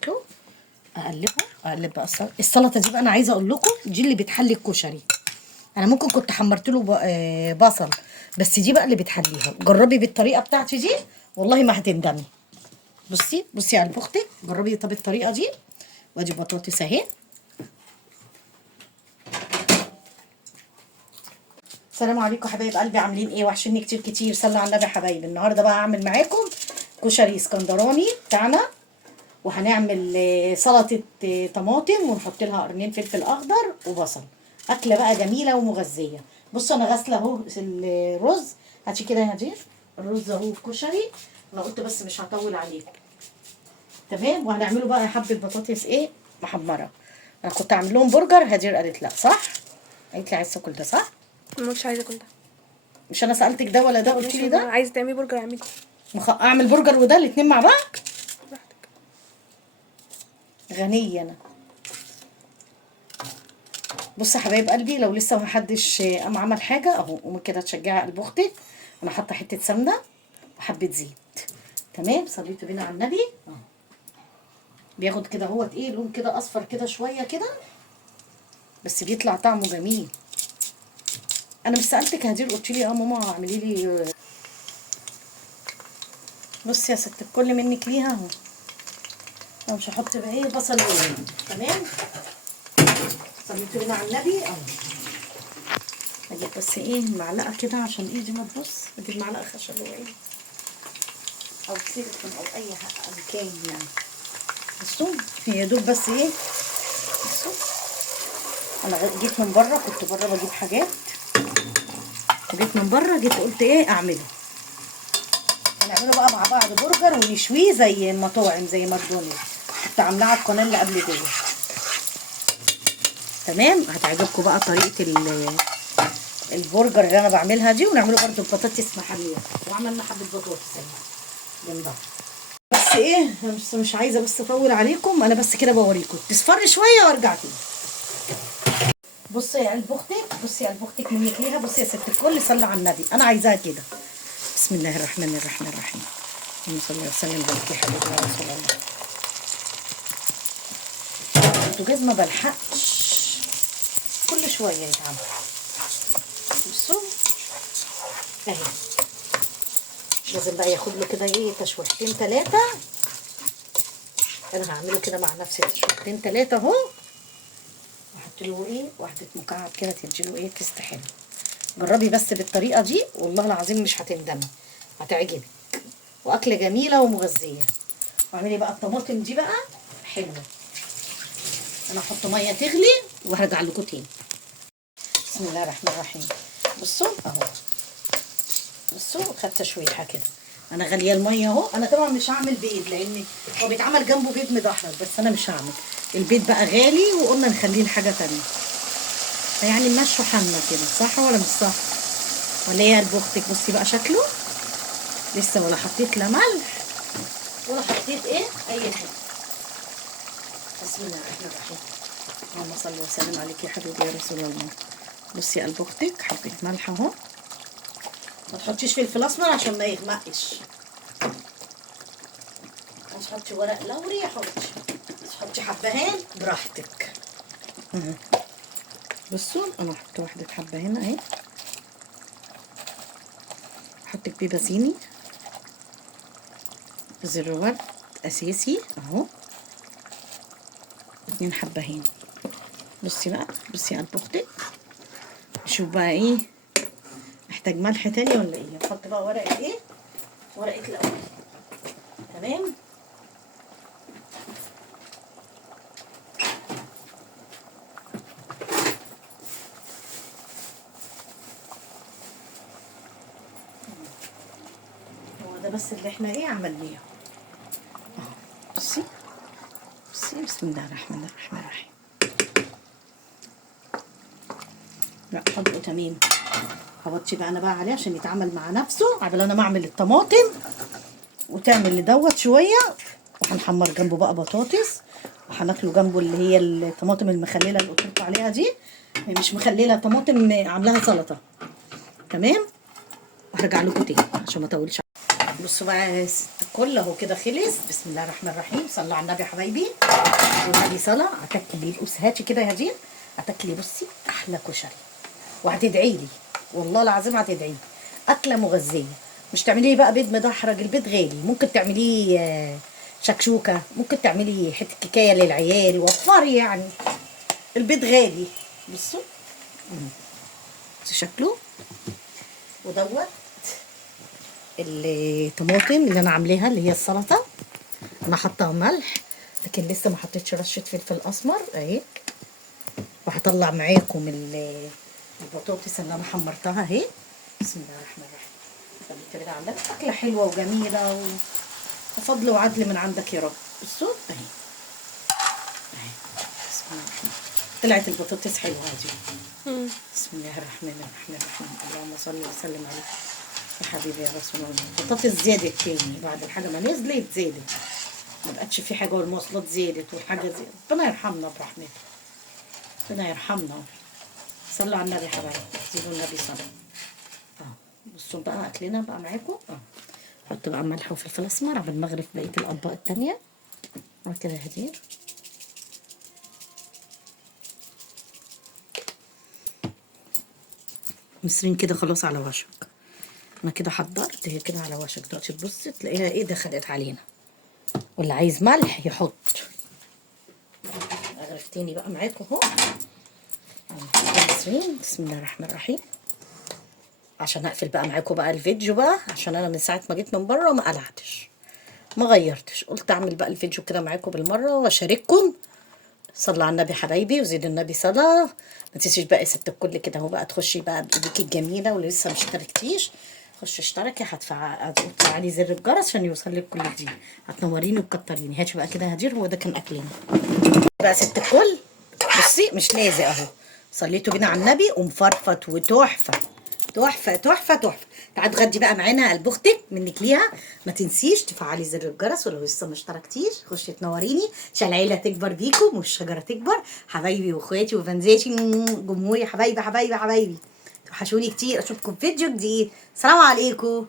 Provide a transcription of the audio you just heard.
شكله. اقلب بقى السلطه دي بقى. انا عايزه اقول لكم دي اللي بتحلي الكشري. انا ممكن كنت حمرت له بصل، بس دي بقى اللي بتحليها. جربي بالطريقه بتاعتي دي والله ما هتندمي. بصي على اختك، جربي طب الطريقه دي. وادي بطاطس اهي. السلام عليكم حبايب قلبي، عاملين ايه؟ وحشني كتير كتير. صلوا على النبي يا حبايبي. النهارده بقى هعمل معاكم كشري اسكندراني بتاعنا، وهنعمل سلطه طماطم، ونحط لها قرنين فلفل اخضر وبصل. اكله بقى جميله ومغذيه. بصوا انا غاسله اهو الرز. هاتي كده يا هدير الرز اهو الكشري. انا قلت بس مش هطول عليكم. تمام. وهنعمله بقى حبه بطاطس ايه محمره. انا كنت اعمل لهم برجر، هدير قالت لا. صح؟ قالت لي عايزه تاكل ده صح؟ مش عايزه اكل ده. مش انا سالتك ده ولا ده؟ قلت لي ده. عايزه تعملي برجر اعملي. اعمل برجر وده الاتنين مع بعض. براحتك. غنيه انا. بص يا حبايب قلبي، لو لسه ما حدش قام عمل حاجه اهو، قومي كده تشجعي قلب اختك. انا حاطه حته سمنه وحبه زيت. تمام. صليتوا بينا على النبي اهو. بياخد كده اهوت ايه لون كده اصفر كده شويه كده، بس بيطلع طعمه جميل. انا مش سالتك هدير؟ قلت لي اه ماما اعملي لي. بصي يا ست الكل منك ليها اهو. انا مش هحط بقى ايه بصل ايه. تمام. صليتوا بينا على النبي اهو. اجيب بس ايه المعلقه كده عشان ايدي ما تبص. اجيب معلقه خشب وايه او سيليكون او اي مكان يعني. بصوا يا دوب بس ايه. بصوا انا جيت من بره، كنت بره بجيب حاجات، وجيت من بره جيت قلت ايه اعمله. هنعمله بقى مع بعض برجر ونشويه زي المطاعم زي ماكدونالدز. كنت عاملاه على القناه اللي قبل كده. تمام. هتعجبكم بقى طريقه البرجر اللي انا بعملها دي. ونعمله برده ببطاطس محليه، وعملنا حبه بطاطس جنبها. بس ايه مش عايزه بس اطول عليكم. انا بس كده بوريكم تصفر شويه وارجع تاني. بصي يا قلب اختك، بصي يا قلب اختك منك ليها. بصي يا ست الكل صلي على النبي. انا عايزاها كده. بسم الله الرحمن الرحيم. اللهم صل وسلم عليك يا حبيبي يا رسول الله. البوتاجاز ما بلحقش، كل شويه يتعمل. بصوا اهي. لازم بقى ياخد له كده ايه تشويحتين ثلاثه. انا هعمله كده مع نفسي تشويحتين ثلاثه اهو. احط له ايه واحده مكعب كده تدي له ايه تست حلو. جربي بس بالطريقه دي والله العظيم مش هتندمي، هتعجبك. واكله جميله ومغذيه. واعملي بقى الطماطم دي بقى حلوه. انا هحط ميه تغلي وهرجع لكم تاني. بسم الله الرحمن الرحيم. بصوا اهو. بصوا خدت تشويحه كده. انا غاليه الميه اهو. انا طبعا مش هعمل بيض لان هو بيتعمل جنبه بيض مدحرج، بس انا مش هعمل. البيض بقى غالي وقلنا نخليه لحاجه تانيه. يعني مشوا حالنا كده. صح ولا مش صح؟ ولا ايه يا قلب اختك؟ بصي بقى شكله لسه ولا حطيت لا ملح ولا حطيت ايه اي حاجه. بسم الله الرحمن الرحيم. اللهم صل وسلم عليك يا حبيبي يا رسول الله. بصي يا قلب اختك حطيت ملح اهو. ما تحطيش فلفل اسمر عشان ما يغمقش. مش تحطي ورق لوري حطي، تحطي حبهان براحتك. بصوا انا هحط واحده حبه هنا اهي. احط كبيبه صيني زر ورد اساسي اهو. 2 حبه هنا. بصي بقى، بصي على اختك. شوف بقى ايه محتاج ملح تاني ولا ايه. نحط بقى ورقه ايه ورقه لوري. تمام. ده بس اللي احنا ايه عملناه اهو. بصي بسم الله الرحمن الرحيم. لا حطه تمام. هبطي بقى انا بقى عليه عشان يتعمل مع نفسه قبل انا ما اعمل الطماطم وتعمل لدوت شويه. وهنحمر جنبه بقى بطاطس، وهناكله جنبه اللي هي الطماطم المخلله اللي قلت لكم عليها دي. مش مخلله، طماطم عاملاها سلطه. تمام. وهرجع لكم تاني عشان ما اطولش. بصوا بقى الكل اهو كده خلص. بسم الله الرحمن الرحيم. صلوا على النبي يا حبايبي. والنبي صلاه. هتاكلي بصي هاتي كده يا هدير. هتاكلي بصي احلى كشري وهتدعي لي، والله العظيم هتدعي لي. اكله مغذيه. مش تعمليه بقى بيض مدحرج، البيض غالي. ممكن تعمليه شكشوكه، ممكن تعملي حته كيكايه للعيال، وفري يعني. البيض غالي. بصوا شكله. ودوت الطماطم اللي انا عاملاها اللي هي السلطه. انا حاطه ملح لكن لسه ما حطيتش رشه فلفل اسمر اهي. وهطلع معاكم البطاطس اللي انا حمرتها اهي. بسم الله الرحمن الرحيم. خليك كده عندك اكله حلوه وجميله وفضل وعدل من عندك يا رب. بصوا اهي اهي. بسم الله الرحمن. طلعت البطاطس حلوه دي. بسم الله الرحمن الرحيم. اللهم صل وسلم عليك يا حبيبي يا رسول الله. البطاطس زادت تاني بعد الحاجه ما نزلت، زادت. ما بقتش في حاجه والمواصلات زادت والحاجه زادت. ربنا يرحمنا برحمته. ربنا يرحمنا. صلوا على النبي يا حبايبي. زيدوا النبي صلاه. بصوا بقى اكلنا بقى معاكم. حط بقى ملح وفلفل اسمر قبل ما اغرف بقيه الاطباق التانيه. كده يا هدير. مصرين كده خلاص على وشك. انا كده حضرت، هي كده على وشك دلوقتي. تبصي تلاقيها ايه دخلت علينا. واللي عايز ملح يحط. اغرف تاني بقى معاكم اهو. مصرين. بسم الله الرحمن الرحيم. عشان اقفل بقى معاكم بقى الفيديو بقى، عشان انا من ساعه ما جيت من بره ما قلعتش ما غيرتش. قلت اعمل بقى الفيديو كده معاكم بالمره واشارككم. صلوا على النبي حبايبي وزيد النبي صلاه. ما تنسيش بقى يا ست الكل كده اهو بقى تخشي بقى بايديكي الجميله، واللي لسه ما اشتركتيش خشي اشتركي. هتفعلي زر الجرس عشان يوصلك كل جديد. هتنوريني وتكتريني. هاتي بقى كده هدير. هو ده كان اكلنا بقى ست الكل. بصي مش لازق اهو. صليتوا بينا على النبي ومفرفط وتحفه تحفه تحفه تحفه. تعالي اتغدي بقى معانا قلب اختك منك ليها. ما تنسيش تفعلي زر الجرس، ولو لسه ما اشتركتيش خشي تنوريني عشان العيله تكبر بيكم والشجره تكبر. حبايبي واخواتي وفانزاتي جمهوري حبايبي حبايبي حبايبي. توحشوني كتير. اشوفكم في فيديو جديد. سلام عليكم.